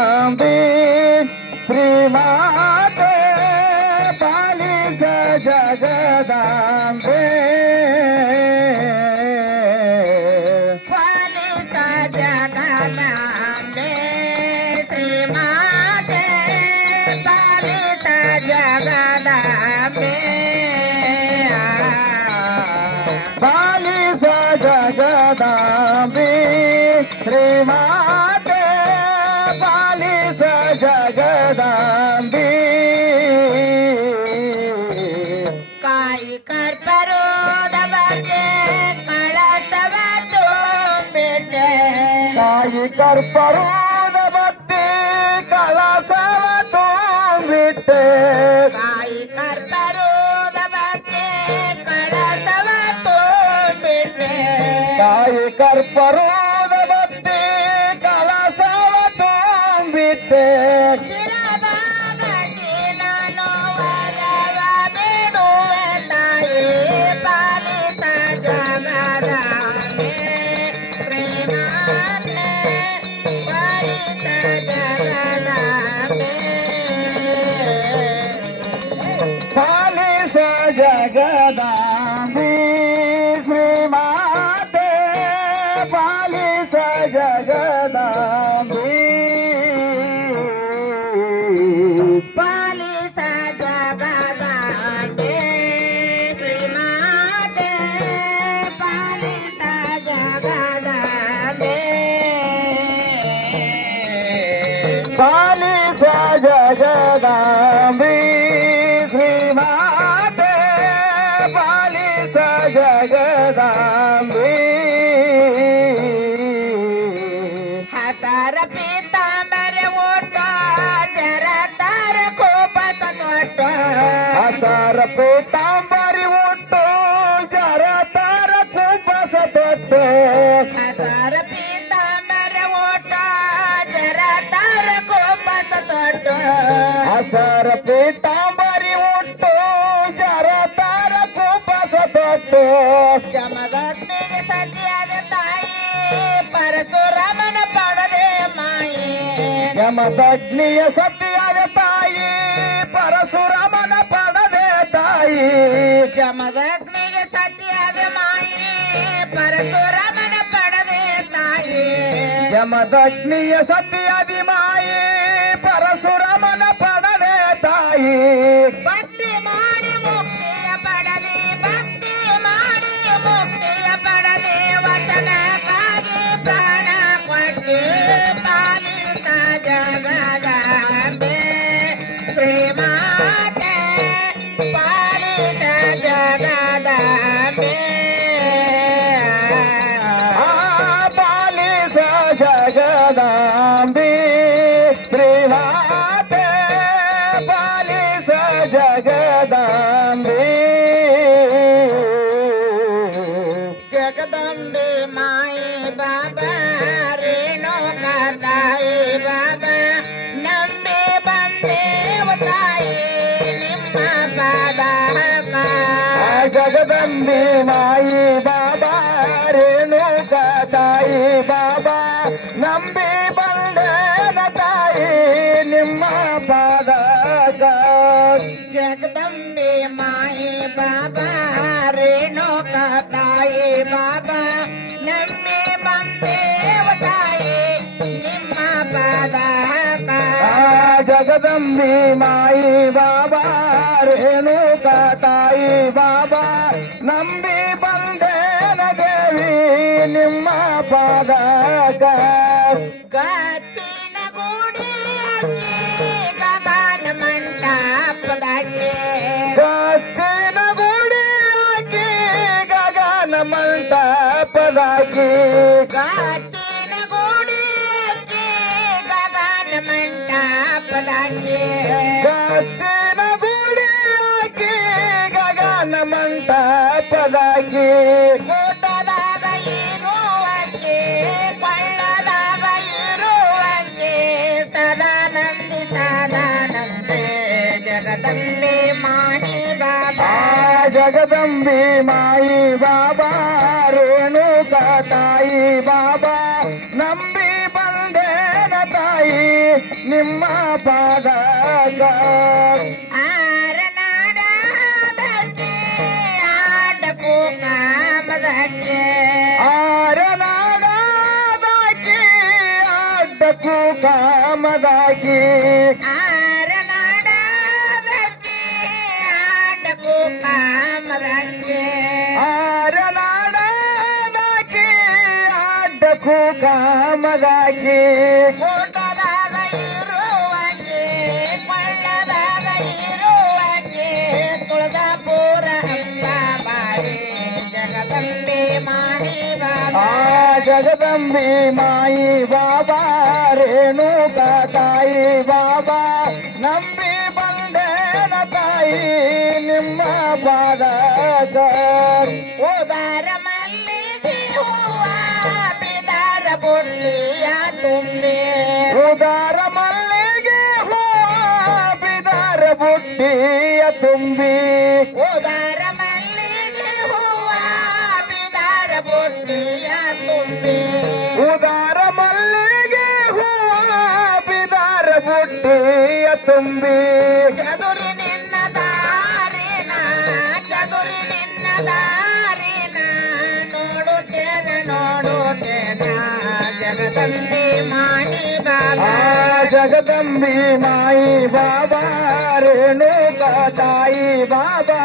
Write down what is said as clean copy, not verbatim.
जगदांबे श्रीमाते पालिस जगदांबे पालिस जगदांबे श्रीमाते पालिस जगदांबे पालिस जगदांबे श्रीमाते पालिस जगदांबे काई कर्परोद बचे कळसव ತುಂಬಿಟ್ಟೆ काई कर्परोद बचे कळसव ತುಂಬಿಟ್ಟೆ काई कर्परोद बचे कळसव ತುಂಬಿಟ್ಟೆ काई कर्परोद बचे कळसव ತುಂಬಿಟ್ಟೆ ಶಿರಭಾಗಸಿ ನಾನು ವರವ ಬಿಡುವೆ ತಾಯಿ ಪಾಲಿತ ಜಗದಾಂಬೆ ಪ್ರೇಮಾನೆ ಪಾಲಿತ ಜಗದಾಂಬೆ पालिस जगदांबे श्रीमाते पालिस जगदांबे पालित जगदांबे श्रीमाते पालित जगदांबे पालिस जगदांबे श्रीमाते पालिस जगदांबे हसर पीतांबर ओटो जरतर खूपच तोटो हसर पीतांबरी उठो जरा तर खूपच तोटो हसर पीतांबर ओटो जरतर खूपच तोटो हसर पीतांबरी उठो जरा तर खूपच तोटो जमदग्निಗೆ ಸತಿಯಾದ ತಾಯಿ ಪರಶುರಾಮನ ಪಡದೆ ಮಾಯೆ जमदग्निय सत्याದ ತಾಯಿ ಪರಶುರಾಮನ ಪಡದೆ ತಾಯಿ ಜಮದಗ್ನಿಗೆ ಸತಿಯಾದ ಮಾಯೆ ಪರಶುರಾಮನ ಪಡದೆ ತಾಯಿ जमदग्निय सत्याದಿ ಮಾಯೆ ಪರಶುರಾಮನ ಪಡದೆ ತಾಯಿ ಭಕ್ತಿ ಮಾಡಿ ಮುಕ್ತಿಯ ಪಡದೆ ಭಕ್ತಿ ಮಾಡಿ ಮುಕ್ತಿಯ ಪಡದೆ ವಚನಕ್ಕಾಗಿ ಪ್ರಾಣ ಕೊಟ್ಟೆ ಪಾಲಿತ ಜಗದಾಂಬೆ ಶ್ರೀಮಾತೆ ಪಾಲಿತ ಜಗದಾಂಬೆ पालिस जगदांबे श्रीमाते पालिस जगदांबे जगदंबे माए बाबा रेणुका ताई बाबा ನಂಬಿ ಬಂದೇವ ತಾಯಿ ನಿಮ್ಮ ಪಾದಕ जगदंबे माई बाबा रेणुका ताई बाबा ನಂಬಿ ಬಂದೇನ ತಾಯಿ ನಿಮ್ಮ ಪಾದಕ जगदंबे माए बाबा रेणुका ताई बाबा ನಂಬಿ ಬಂದೇವ ತಾಯಿ ನಿಮ್ಮ ಪಾದಕ जगदंबे माई बाबा रेणुका ताई बाबा ನಂಬಿ ಬಂದೇನ ದೇವಿ ನಿಮ್ಮ ಪಾದಕ ಗಾಚಿನ ಗುಡಿ ಗಗನ ಮಂಟಪದಕ್ಕೆ ಗಚ್ಚಿನ ಗುಡಿಯಾಗಿ ಗಗನ ಮಂಟಪದಾಗಿ ಗಾಚಿನ ಗುಡಿ ಗಗನ ಮಂಟಪದಕ್ಕೆ ಗಚ್ಚಿನ ಗುಡಿಯಾಗಿ ಗಗನ ಮಂಟಪದಾಗಿ ಊಟದಾಗ ಇರುವಂಗೆ ಕೊಳ್ಳದಾಗ ಇರುವಂಗೆ ಸದಾನಂದಿ ಸದಾನಂದೆ ಜಗದಂಬೆ ಮಾಡಿ ಬಾಬಾ जगदंबे माई बाबा रेणुका ताई बाबा ನಂಬಿ ಬಂದೇನ ತಾಯಿ ನಿಮ್ಮ ಪಾದಕ ಆರನಾಡದಕ್ಕೆ ಆಡಕು ಕಾಮದಕ್ಕೆ ಆರನಾಡದಾಕಿ ಅಡ್ಡಕ್ಕೂ ಕಾಮದಾಕಿ ಆರನಾಡದಕ್ಕೆ ಆಡಕು ಕಾಮದಕ್ಕೆ ಆರನಾಡದಾಕಿ ಅಡ್ಡಕ್ಕೂ ಕಾಮದಾಕಿ ಫೋಟೋದಾಗ ಇರುವಂಗೆ ಕೊಳ್ಳದಾಗ ಇರುವಂಗೆ ತುಳಜಾಪುರ ಅಂಬಾಬಾಯಿ ಜಗದಂಬೆ ಮಾಡಿ ಬಾಬಾ ಜಗದಂಬಿ ಮಾಯಿ ಬಾಬಾ ರೇಣುಕಾ ತಾಯಿ ಬಾಬಾ ನಂಬಿ ಬಂದೇನ ತಾಯಿ ನಿಮ್ಮ ಪಾದಕ ಉದಾರ ಮಲ್ಲಿಗೆ ಹೂವ ಬಿದಾರ ಬುಟ್ಟಿಯ ತುಂಬಿ ಉದಾರ ಮಲ್ಲಿಗೆ ಹೂವ ಬಿದಾರ ಬುಟ್ಟಿಯ ತುಂಬಿ ಉದಾರ ಮಲ್ಲಿಗೆ ಹೂವ ಬಿದಾರ ಬುಟ್ಟಿಯ ತುಂಬಿ ಉದಾರ ಮಲ್ಲಿಗೆ ಹೂವ ಬಿದಾರ ಬುಟ್ಟಿಯ ತುಂಬಿ ಚದುರಿ ನಿನ್ನ ದಾರಿನ ಚದುರಿ ನಿನ್ನ ದಾರಿನ ನೋಡುತ್ತೇನ ಜಗದಂಬೆ ಮಾಡಿ ಬಾಬಾ ಜಗದಂಬಿ ಮಾಯಿ ಬಾಬಾ ರೇಣುಕಾ ತಾಯಿ ಬಾಬಾ